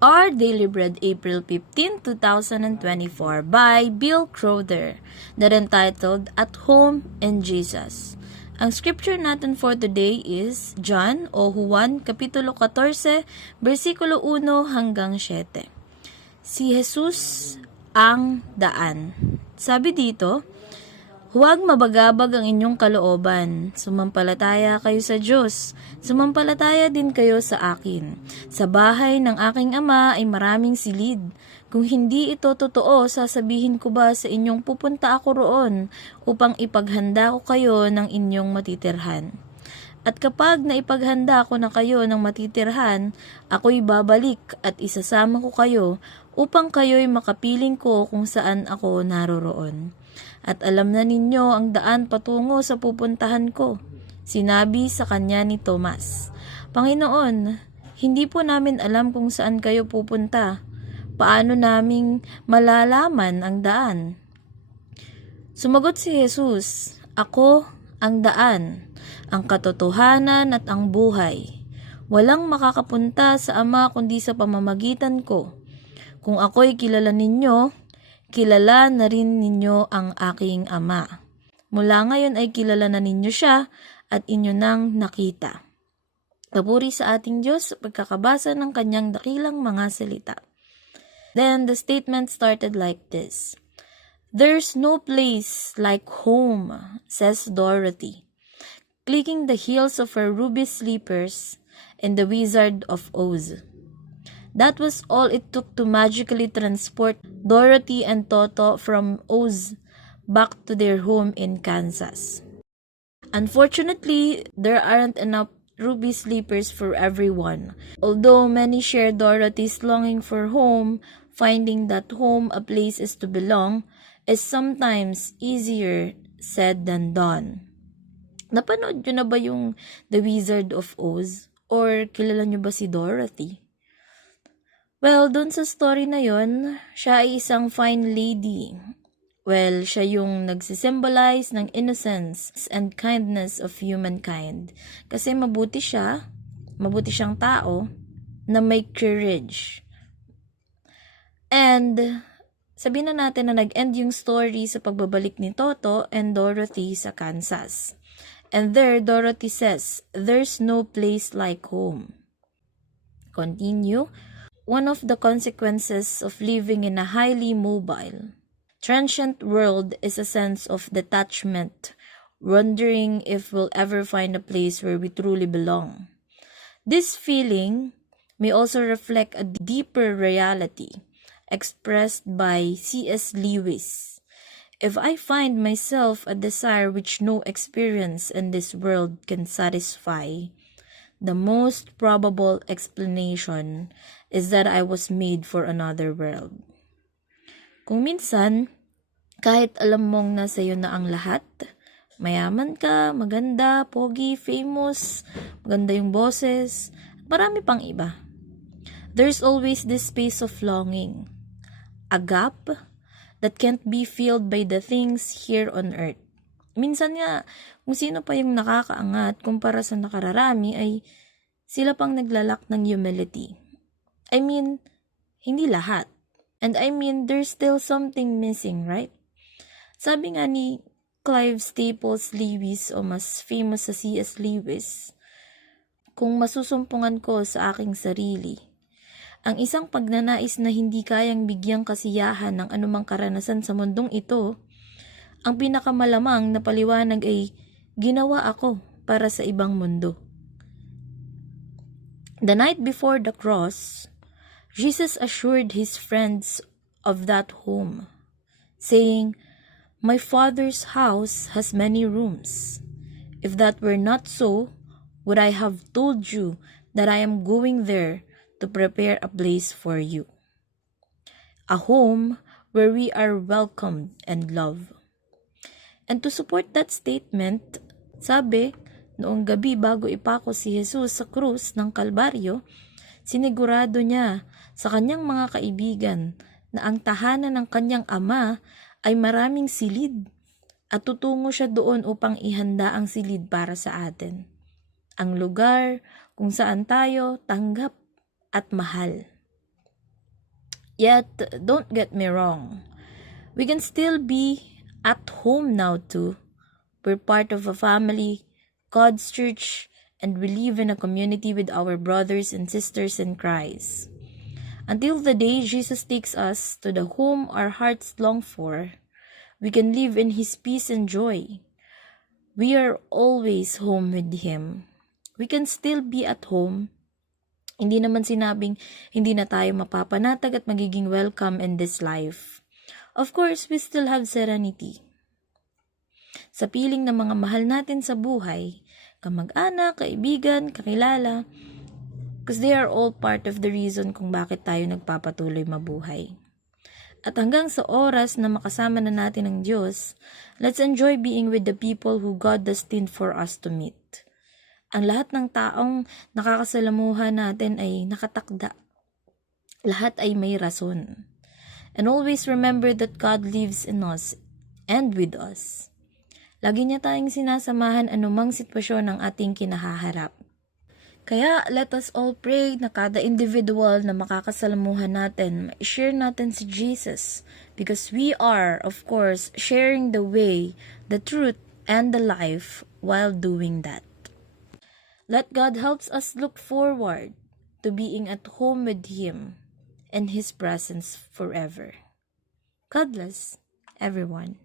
Our Daily Bread, April 15, 2024 by Bill Crowther, that entitled At Home in Jesus. Ang scripture natin for today is John o Juan, Kapitulo 14, versikulo 1 hanggang 7. Si Jesus ang daan. Sabi dito, huwag mabagabag ang inyong kalooban. Sumampalataya kayo sa Diyos. Sumampalataya din kayo sa akin. Sa bahay ng aking ama ay maraming silid. Kung hindi ito totoo, sasabihin ko ba sa inyong pupunta ako roon upang ipaghanda ko kayo ng inyong matitirhan. At kapag naipaghanda ko na kayo ng matitirhan, ako'y babalik at isasama ko kayo upang kayo'y makapiling ko kung saan ako naroroon. At alam na ninyo ang daan patungo sa pupuntahan ko. Sinabi sa kanya ni Tomas, Panginoon, hindi po namin alam kung saan kayo pupunta. Paano naming malalaman ang daan? Sumagot si Jesus, Ako ang daan, ang katotohanan at ang buhay. Walang makakapunta sa Ama kundi sa pamamagitan ko. Kung ako'y kilala ninyo, kilala na rin ninyo ang aking Ama. Mula ngayon ay kilala na ninyo siya at inyo nang nakita. Papuri sa ating Diyos sa pagkakabasa ng kanyang dakilang mga salita. Then the statement started like this. There's no place like home, says Dorothy, clicking the heels of her ruby slippers in The Wizard of Oz. That was all it took to magically transport Dorothy and Toto from Oz back to their home in Kansas. Unfortunately, there aren't enough ruby sleepers for everyone. Although many share Dorothy's longing for home, finding that home, a place is to belong, is sometimes easier said than done. Napanood nyo na ba yung The Wizard of Oz? Or kilala nyo ba si Dorothy? Well, dun sa story na yon, siya ay isang fine lady. Well, siya yung nagsisymbolize ng innocence and kindness of humankind. Kasi mabuti siyang tao na may courage. And sabihin na natin na nag-end yung story sa pagbabalik ni Toto and Dorothy sa Kansas. And there, Dorothy says, there's no place like home. Continue. One of the consequences of living in a highly mobile, transient world is a sense of detachment, wondering if we'll ever find a place where we truly belong. This feeling may also reflect a deeper reality, expressed by C.S. Lewis. If I find myself a desire which no experience in this world can satisfy, the most probable explanation is that I was made for another world. Kung minsan, kahit alam mong nasa iyo na ang lahat, mayaman ka, maganda, pogi, famous, maganda yung boses, marami pang iba. There's always this space of longing, a gap that can't be filled by the things here on earth. Minsan nga, kung sino pa yung nakakaangat kumpara sa nakararami ay sila pang naglalak ng humility. I mean, hindi lahat. And I mean, there's still something missing, right? Sabi nga ni Clive Staples Lewis o mas famous sa C.S. Lewis, kung masusumpungan ko sa aking sarili, ang isang pagnanais na hindi kayang bigyang kasiyahan ng anumang karanasan sa mundong ito, ang pinakamalamang na paliwanag ay ginawa ako para sa ibang mundo. The night before the cross, Jesus assured his friends of that home, saying, My Father's house has many rooms. If that were not so, would I have told you that I am going there to prepare a place for you, a home where we are welcomed and loved. And to support that statement, sabi, noong gabi bago ipako si Jesus sa krus ng Kalbaryo, sinigurado niya sa kanyang mga kaibigan na ang tahanan ng kanyang ama ay maraming silid at tutungo siya doon upang ihanda ang silid para sa atin. Ang lugar kung saan tayo tanggap at mahal. Yet, don't get me wrong, we can still be at home now too. We're part of a family, God's church, and we live in a community with our brothers and sisters in Christ. Until the day Jesus takes us to the home our hearts long for, we can live in His peace and joy. We are always home with Him. We can still be at home. Hindi naman sinabing hindi na tayo mapapanatag at magiging welcome in this life. Of course, we still have serenity. Sa piling ng mga mahal natin sa buhay, kamag-anak, kaibigan, kakilala, because they are all part of the reason kung bakit tayo nagpapatuloy mabuhay. At hanggang sa oras na makasama na natin ang Diyos, let's enjoy being with the people who God destined for us to meet. Ang lahat ng taong nakakasalamuha natin ay nakatakda. Lahat ay may rason. And always remember that God lives in us and with us. Lagi niya tayong sinasamahan anumang sitwasyon ng ating kinahaharap. Kaya let us all pray na kada individual na makakasalamuhan natin, ma-share natin si Jesus. Because we are, of course, sharing the way, the truth, and the life while doing that. Let God help us look forward to being at home with Him and His presence forever. God bless everyone.